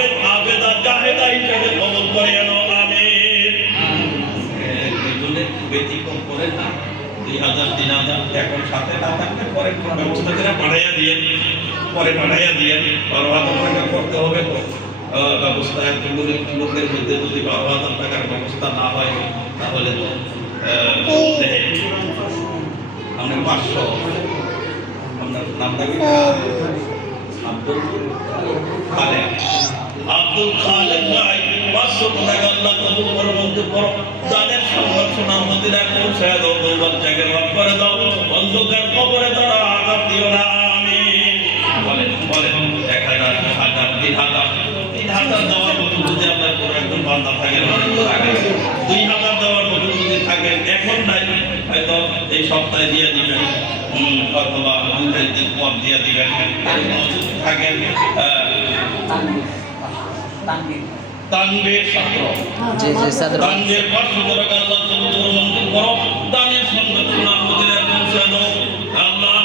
আবেদ আবেদা জাহেদা হিসেবে কবুল করে নাও আমিন। দুজনে ব্যতিক্রম করে না 2000 3000 এখন সাথে না থাকলে পরে ব্যবস্থা করে পাঠাইয়া দিয়ে পরে পাঠাইয়া দিয়ে 12,000 টাকা করতে হবে তো ব্যবস্থা একজন লোকের মধ্যে যদি 12,000 টাকার ব্যবস্থা না হয় তাহলে তো আমরা 500 আপনার নামটা কি আব্দুল খালেক ভাই 500 টাকা আল্লাহ কবুল করে মঞ্জুর করো। দানের সংরক্ষণ আমাদের পৌঁছায় দাও, বাচ্চাকে মাফ করে দাও, অন্ধকার কবরে তারা আযাব দিও না আমিন। বলেন বলেন 1000 2000 3000 দেওয়ার মতো যদি আপনার কোনো একজন বান্দা থাকে আগে 2000 দেওয়ার মতো যদি থাকেন এখন নাই হয়তো এই সপ্তাহে দিয়ে দিবেন অথবা 2 দিন পর দিয়ে দিবেন থাকেন তানবীর ছাত্র জি জি ছাত্র তানবীর 500 টাকা আল্লাহ কবুল মঞ্জুর করো। দানের সংরক্ষণ আমাদের পৌঁছে দাও আল্লাহ।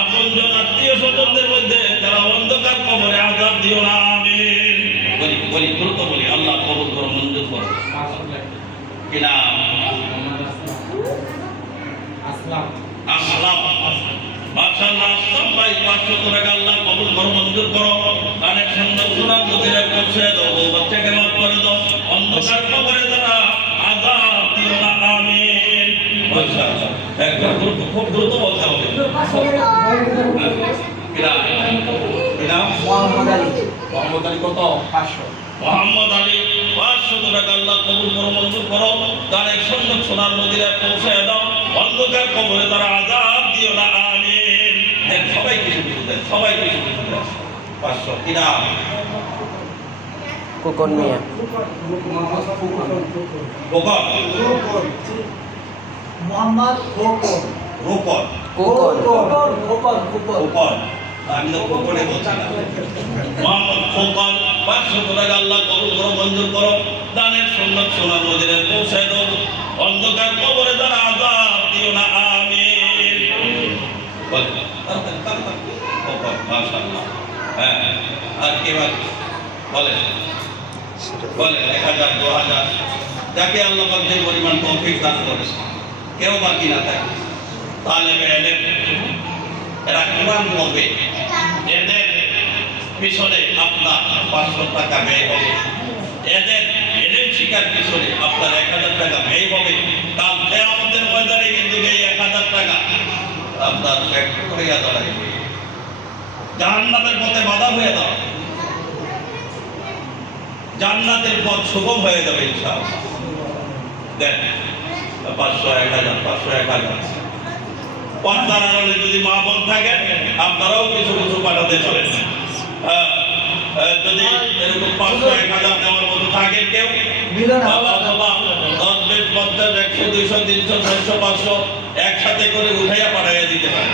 আপনজন আত্মীয় স্বজনদের মধ্যে যারা অন্ধকার কবরে আযাব দিও না আমিন। বলি দ্রুত বলি আল্লাহ কবুল করো মঞ্জুর করো। কি নাম? আসলাম মাশাআল্লাহ। আসলাম ভাই 500 টাকা আল্লাহ কবুল করো মঞ্জুর করো। দানের সংরক্ষণ আমাদের পৌঁছে দাও, বাচ্চাকে মাফ করে দাও, অন্ধকার কবরে যারা আযাব দিও না আমিন। মাশাআল্লাহ একদম দ্রুত খুব দ্রুত বলতে হবে। মোহাম্মদ আলী কত? 500। মোহাম্মদ আলী 500 টাকা আল্লাহ কবুল করো মঞ্জুর করো। দানের সংরক্ষণ আমাদের পৌঁছে দাও, অন্ধকার কবরে যারা আযাব দিও না আমিন। সবাই কিছু দেন, সবাই কিছু দেন। 500 কি নাম? কোকন মিয়া মোহাম্মদ খোকন রোপন কোকন আমি তো খোকনে বলছি না। মোহাম্মদ খোকন 500 টাকা আল্লাহ কবুল করো মঞ্জুর করো। দানের সংরক্ষণ আমাদের পৌঁছে দাও, অন্ধকার কবরে যারা আযাব দিও না আমিন। মাশাআল্লাহ। হ্যাঁ আর কে বাকি বলেন বলেন 1000 2000 যাকে আল্লাহ পাক যে পরিমাণ তৌফিক দান করেছে কেউ বাকি না থাকে। তালেবে ইলম এরা কোরআন পড়বে, এদের পিছনে আপনার 500 টাকা ব্যয় হবে। এদের ইলম শিক্ষার পিছনে আপনার 1000 টাকা ব্যয় হবে। কাল কিয়ামতের ময়দানে কিন্তু এই 1000 টাকা আপনার ফ্যাক্টরি হয়ে দাঁড়াবে, জাহান্নামের পথে বাধা হয়ে দাঁড়াবে, জান্নাতের পথ সুগম হয়ে যাবে ইনশাআল্লাহ। দেন 500 1000 500 1000 পর্দার আড়ালে যদি মা বোন থাকে আপনারাও কিছু কিছু পাঠাতে পারেন। যদি এরকম 500 1000 দেওয়ার মতো থাকে কেউ অথবা 10 20 50 100 200 300 400 500 একসাথে করে উঠাইয়া পাঠাইয়া দিতে পারেন।